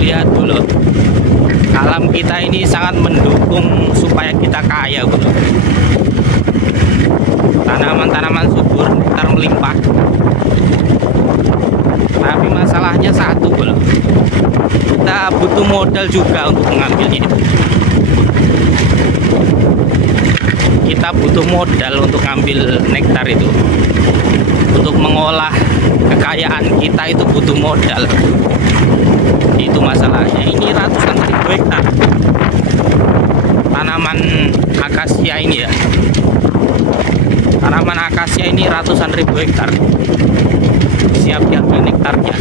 Lihat dulu, alam kita ini sangat mendukung supaya kita kaya bro. Tanaman-tanaman subur, nektar melimpah. Tapi masalahnya satu bro, kita butuh modal juga untuk mengambilnya. Kita butuh modal untuk ngambil nektar itu. Untuk mengolah kekayaan kita itu butuh modal. Itu masalahnya. Ini ratusan ribu hektar tanaman akasia ini ya. Tanaman akasia ini ratusan ribu hektar. Siap diambil nektarnya.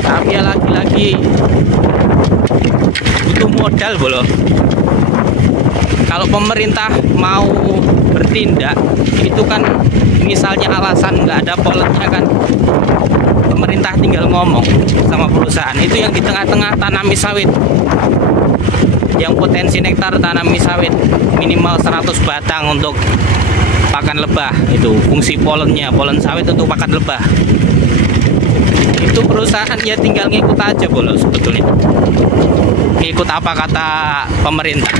Tapi ya lagi-lagi butuh modal bolo. Kalau pemerintah mau bertindak, itu kan misalnya alasan nggak ada poletnya kan, pemerintah tinggal ngomong sama perusahaan. Itu yang di tengah-tengah tanami sawit, yang potensi nektar tanami sawit minimal 100 batang untuk pakan lebah. Itu fungsi polennya, polen sawit untuk pakan lebah. Itu perusahaan ya tinggal ngikut aja bolo sebetulnya. Ngikut apa kata pemerintah.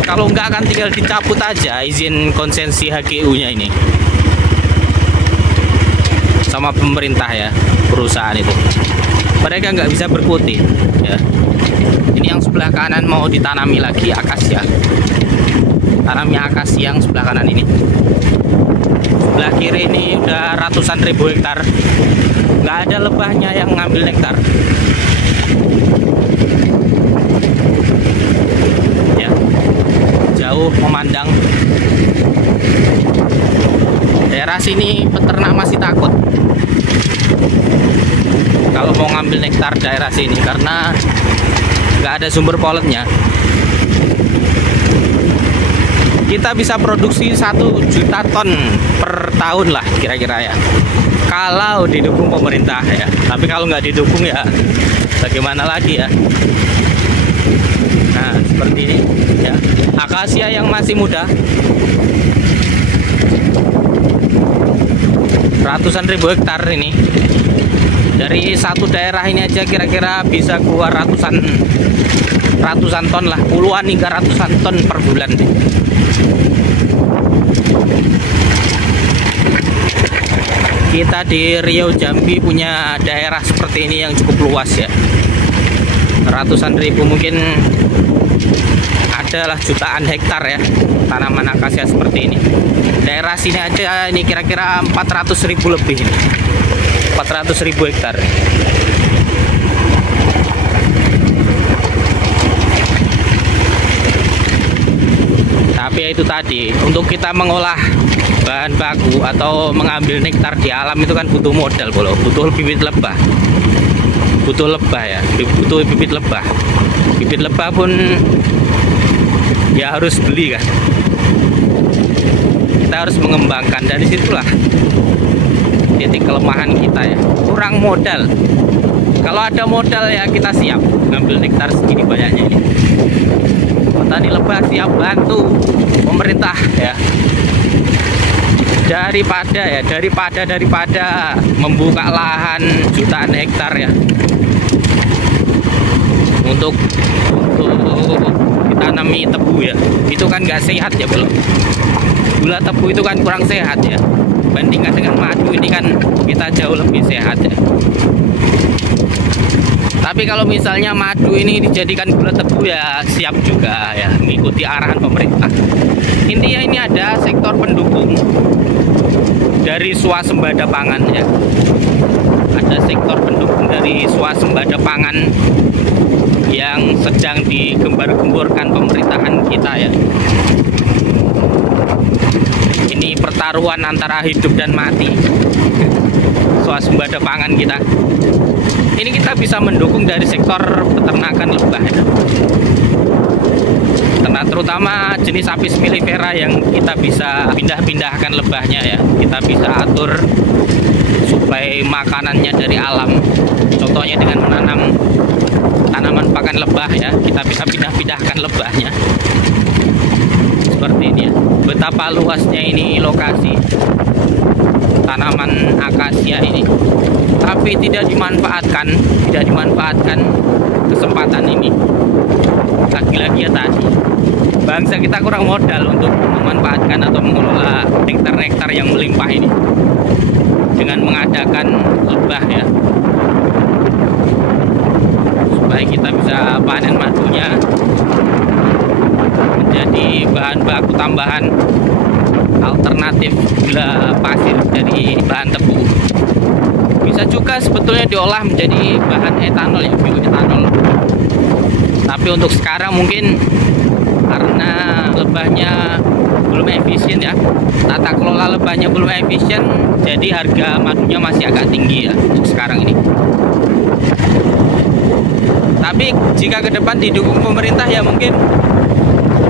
Kalau enggak akan tinggal dicabut aja izin konsensi HGU-nya ini sama pemerintah ya, perusahaan itu. Mereka nggak bisa berkutik ya. Ini yang sebelah kanan mau ditanami lagi akasia. Tanamnya akasia yang sebelah kanan ini. Sebelah kiri ini udah ratusan ribu hektar. Nggak ada lebahnya yang ngambil nektar. Ya, jauh memandang. Daerah sini peternak masih takut kalau mau ngambil nektar daerah sini karena nggak ada sumber polennya. Kita bisa produksi 1 juta ton per tahun lah kira-kira ya, kalau didukung pemerintah ya. Tapi kalau nggak didukung ya bagaimana lagi ya. Nah seperti ini ya, akasia yang masih muda, ratusan ribu hektar ini. Dari satu daerah ini aja kira-kira bisa keluar ratusan ton lah, puluhan hingga ratusan ton per bulan. Kita di Riau Jambi punya daerah seperti ini yang cukup luas ya, ratusan ribu, mungkin adalah jutaan hektar ya tanaman akasia seperti ini. Daerah sini aja ini kira-kira 400.000 lebih ini. 400.000 hektar. Tapi ya itu tadi, untuk kita mengolah bahan baku atau mengambil nektar di alam itu kan butuh modal bolo, butuh bibit lebah. Butuh lebah ya, butuh bibit lebah. Bibit lebah pun ya harus beli kan. Kita harus mengembangkan, dari situlah titik kelemahan kita ya, kurang modal. Kalau ada modal ya kita siap ngambil nektar segini banyaknya ini. Petani lebah siap bantu pemerintah ya, daripada membuka lahan jutaan hektar ya untuk ditanami tebu ya. Itu kan nggak sehat ya bro. Gula tebu itu kan kurang sehat ya, bandingkan dengan madu ini kan kita jauh lebih sehat ya. Tapi kalau misalnya madu ini dijadikan gula tebu ya siap juga ya, mengikuti arahan pemerintah. Intinya ini ada sektor pendukung dari swasembada pangan ya. Ada sektor pendukung dari swasembada pangan yang sedang digembar-gemborkan pemerintahan kita ya. Ini pertaruhan antara hidup dan mati swasembada pangan kita. Ini kita bisa mendukung dari sektor peternakan lebah ya. Ternak terutama jenis Apis mellifera yang kita bisa pindah-pindahkan lebahnya ya. Kita bisa atur supaya makanannya dari alam. Contohnya dengan menanam tanaman pakan lebah ya, kita bisa pindah-pindahkan lebahnya. Seperti ini ya. Betapa luasnya ini lokasi tanaman akasia ini. tapi tidak dimanfaatkan kesempatan ini. Lagi-lagi ya tadi, bangsa kita kurang modal untuk memanfaatkan atau mengelola hektar-hektar yang melimpah ini dengan mengadakan lebah ya, supaya kita bisa panen madunya menjadi bahan baku tambahan alternatif gula pasir dari bahan tebu. Bisa juga sebetulnya diolah menjadi bahan etanol ya, bioetanol. Tapi untuk sekarang mungkin karena lebahnya belum efisien ya, tata kelola lebahnya belum efisien, jadi harga madunya masih agak tinggi ya untuk sekarang ini. Tapi jika ke depan didukung pemerintah ya mungkin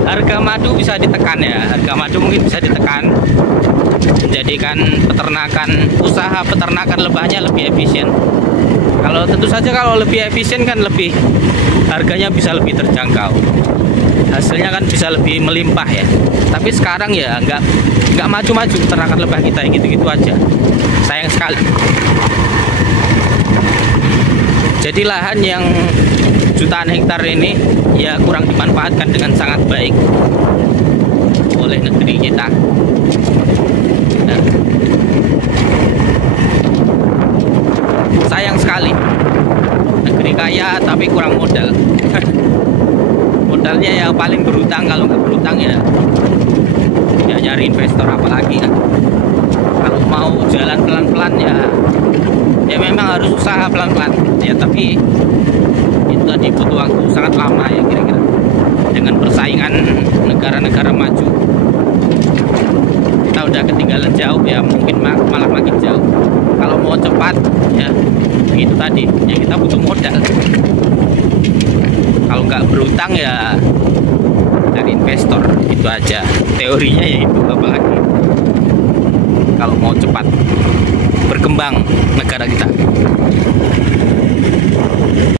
harga madu bisa ditekan ya, harga madu mungkin bisa ditekan, menjadikan usaha peternakan lebahnya lebih efisien. Kalau tentu saja kalau lebih efisien kan lebih harganya bisa lebih terjangkau, hasilnya kan bisa lebih melimpah ya. Tapi sekarang ya nggak maju-maju peternakan lebah kita, gitu-gitu aja, sayang sekali. Jadi lahan yang jutaan hektar ini ya kurang dimanfaatkan dengan sangat baik oleh negeri kita. Nah, sayang sekali, negeri kaya tapi kurang modal. Modalnya ya paling berhutang, kalau nggak berhutang ya nyari investor apalagi ya. Kalau mau jalan pelan-pelan ya memang harus usaha pelan-pelan ya, tapi itu tadi butuh waktu sangat lama ya kira-kira. Dengan persaingan negara-negara maju, kita udah ketinggalan jauh ya, mungkin malah makin jauh. Kalau mau cepat ya itu tadi ya, kita butuh modal. Kalau nggak berutang ya dari investor, itu aja teorinya ya itu. Apalagi kalau mau cepat berkembang negara kita.